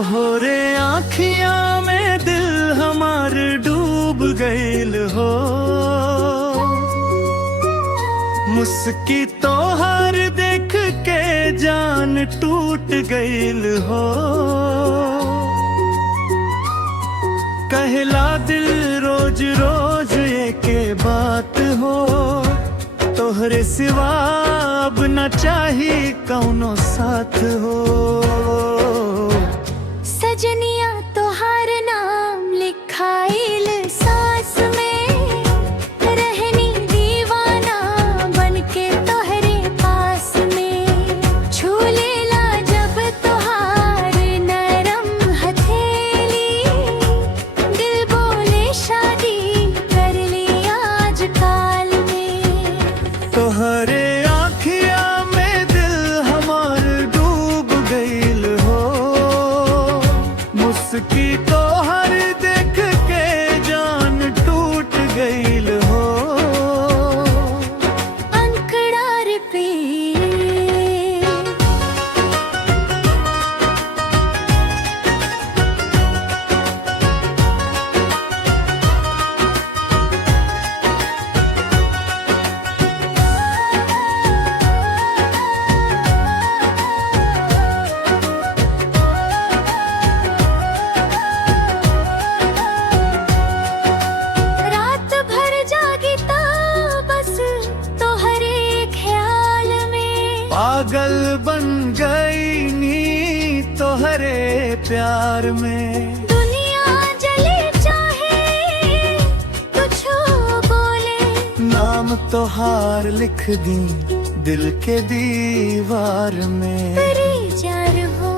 तोहरे आँखिया में दिल हमार डूब गईल हो। मुस्की तोहर देख के जान टूट गईल हो। कहला दिल रोज रोज एके बात हो। तोहरे सिवा अब न चाही कौनो साथ हो। सजनिया तोहार नाम लिखाइल सांस में, रहनी दीवाना बनके तोहरे पास में। छू लेला जब तोहार नरम हथेली, दिल बोले शादी कर ली आज काल में। तोहरे आँखिया में दिल हमार डूब गईल हो। मुस्की तोहर देख के जान टूट गईल हो। अंकड़ार पे रात भर जागी ता बस तोहरे ख्याल में। पागल बन गई नी तोहरे प्यार में। दुनिया जले चाहे कुछ बोले, नाम तोहार लिख दी दिल के दीवार में। तेरी जार हो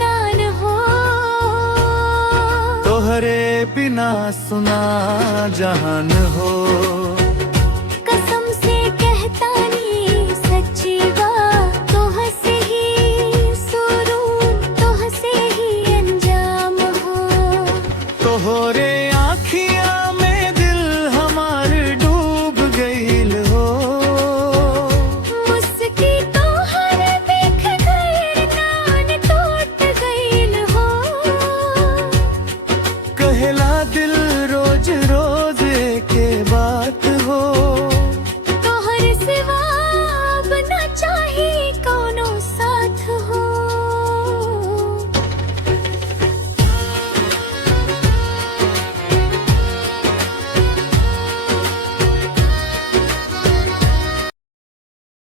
नान हो। तोहरे बिना सुना जहान हो। कसम से कहता नी सच्ची बात, तोह से ही शुरू तोह से ही अंजाम हो। तोहरे